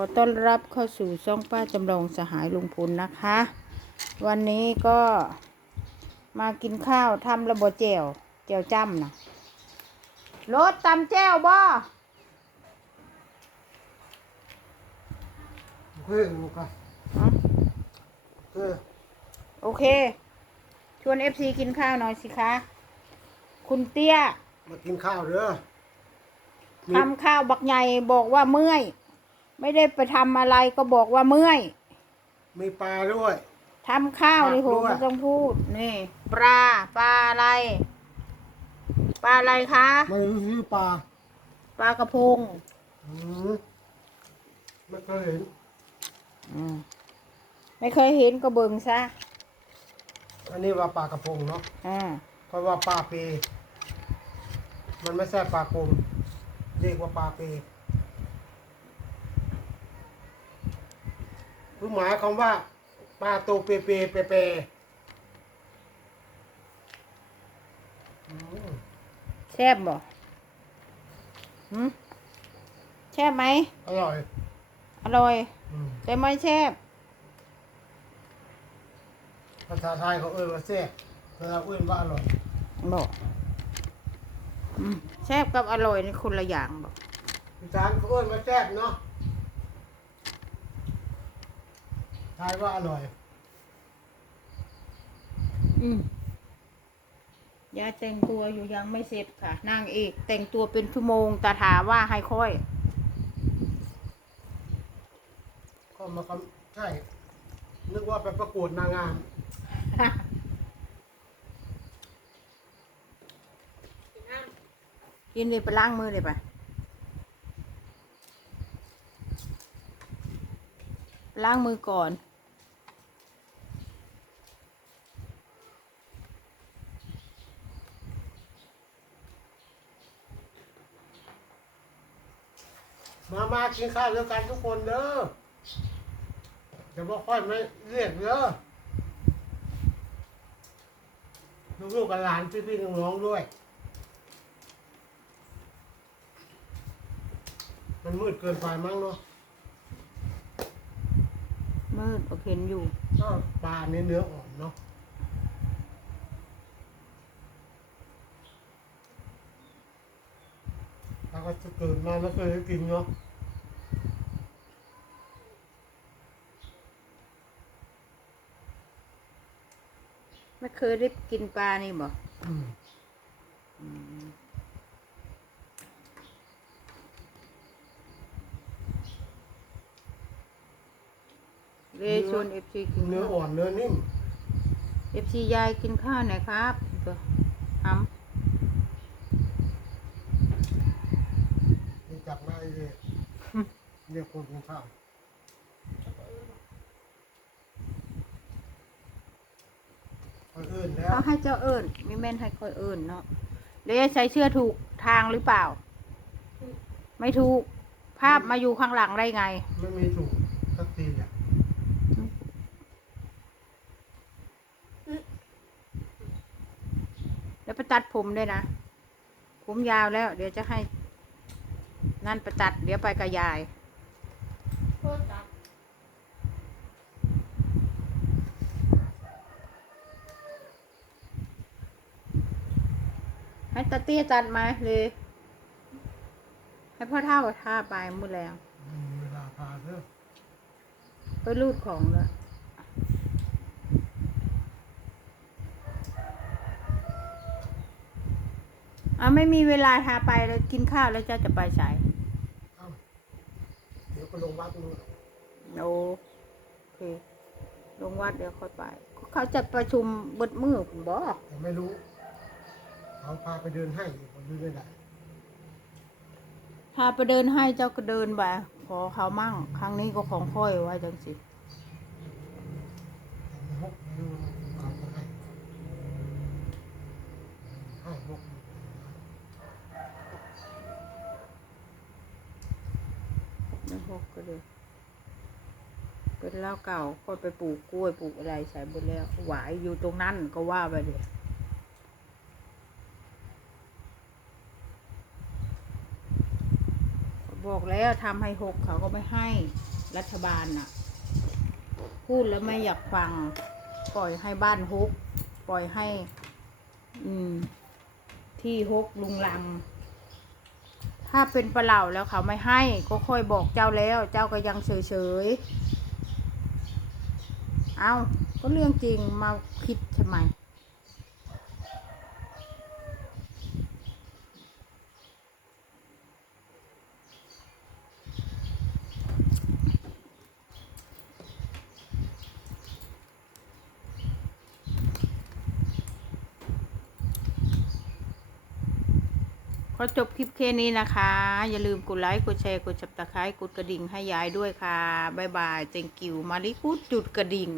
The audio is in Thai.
อต้อนรับเข้าสู่ช่องป้าจำลองสหายลุงพลนะคะ วันนี้ก็มากินข้าวทำระบบแจวแจวจ้ำนะรถตำแจวบ่เฮ้ยลูกอะอ๋อเออโอเค ชวนเอฟซีกินข้าวหน่อยสิคะ คุณเตี้ย มากินข้าวเด้อมีทำข้าวบักใหญ่บอกว่าเมื่อย ไม่ได้ไปทำอะไรก็บอกว่าเมื่อยมีปลาด้วย ทำข้าวนี่ผมผักด้วย ไม่ต้องพูด นี่ ปลา ปลาอะไร ปลาอะไรคะ ไม่รู้ชื่อปลาปลากระพงอืมไม่เคยเห็นอืมไม่เคยเห็นก็เบิ่งซะอันนี้ว่าปลากระพงเนาะอ่าเพราะว่าปลาเปมันไม่ใช่ปลากลมเรียกว่าปลาเป คือหมายความว่าปลาโตเปเปเปเปอืมแซ่บบ่หืมแซ่บไหม อร่อย อร่อยอืมแต่ไม่แซ่บภาษาไทยเขาเอ่ยว่าแซ่บภาษาอื่นว่าอร่อยบอกอืมแซ่บกับอร่อยนี่คนละอย่างบอกอีสานเขาเอ่ยว่าแซ่บเนาะ ไทยว่าอร่อย อืมยายแต่งตัวอยู่ยังไม่เสร็จค่ะนางเอก แต่งตัวเป็นชั่วโมงตาถาว่าให้ค่อย ก็มาคำใช่ นึกว่าไปประกวดนางงาม กินเลยไปล้างมือเลยไป ล้างมือก่อน มามากินข้าวด้วยกันทุกคนเด้อเดี๋ยวบอกค่อยไม่เรียกเด้อลูกๆกับหลานพี่ๆน้องๆด้วย มันมืดเกินไปมั้งเนาะ มืดโอเคเห็นอยู่ ก็ปลาเนื้อเนื้ออ่อนเนาะแล้วก็จะเกิดมาไม่เคยได้กินเนาะไม่เคยได้กินปลานี่บ่อืมเล ยชวนเอฟซีกินเนื้ออ่อนเนื้อนิ่มเอฟซียายกินข้าวหน่อยครับก็ทนี่จับมาเรียกเรียกคนกินข้าวคนอื่นำแล้วเขาให้เจ้าเอิญมีแม่นให้คอยเอิญเนาะเลยใช้เชื่อถูกทางหรือเปล่า ไม่ถูก ภาพมาอยู่ข้างหลังได้ไง ไม่มีถูกสักทีเนี่ย แล้วไปตัดผมด้วยนะ ผมยาวแล้ว เดี๋ยวจะให้ นั่นไปตัด เดี๋ยวไปกับยายให้ตาเตี้ยตัดมาเลยให้พ่อเท่าท่าไปมือแรงไม่มีเวลาพาเด้อไปรูดของเล ยอะไม่มีเวลาทาไปแล้วกินข้าวแล้วจะจะไปสายเอ้าเดี๋ยวก็ลงวัดนู่นโอเค ลงวัดเดี๋ยวค่อยไป เขาจะประชุมเบิดมือผมบอกแต่ไม่รู้ เขาพาไปเดินให้อีกผมดูไม่ได้พาไปเดินให้เจ้าก็เดินไปขอเขามั่ง ครั้งนี้ก็ของค่อยไว้จังสิ แต่ไม่ฮกไม่รู้เขาก็ให้ให้ฮก ไม่พกก็เลย เป็นเหล้าเก่าค่อยไปปลูกกล้วยปลูกอะไรใส่หมดแล้ว หวายอยู่ตรงนั้นก็ว่าไปเดี๋ยบบอกแล้วทำให้หกเขาก็ไม่ให้รัฐบาลน่ะ พูดแล้วไม่อยากฟัง ปล่อยให้บ้านฮกปล่อยให้ อืม ที่ฮกลุงลัง ถ้าเป็นปลาเหล่าแล้วเขาไม่ให้ ก็ค่อยบอกเจ้าแล้ว เจ้าก็ยังเฉยเฉยๆเอาก็เรื่องจริงมาคิดทำไม ขอจบคลิปแค่นี้นะคะ อย่าลืมกดไลค์ กดแชร์ กดจับตะไคร้กดกระดิ่งให้ยายด้วยค่ะ บ๊ายบายเจงกิวมาริคุดจุดกระดิ่ง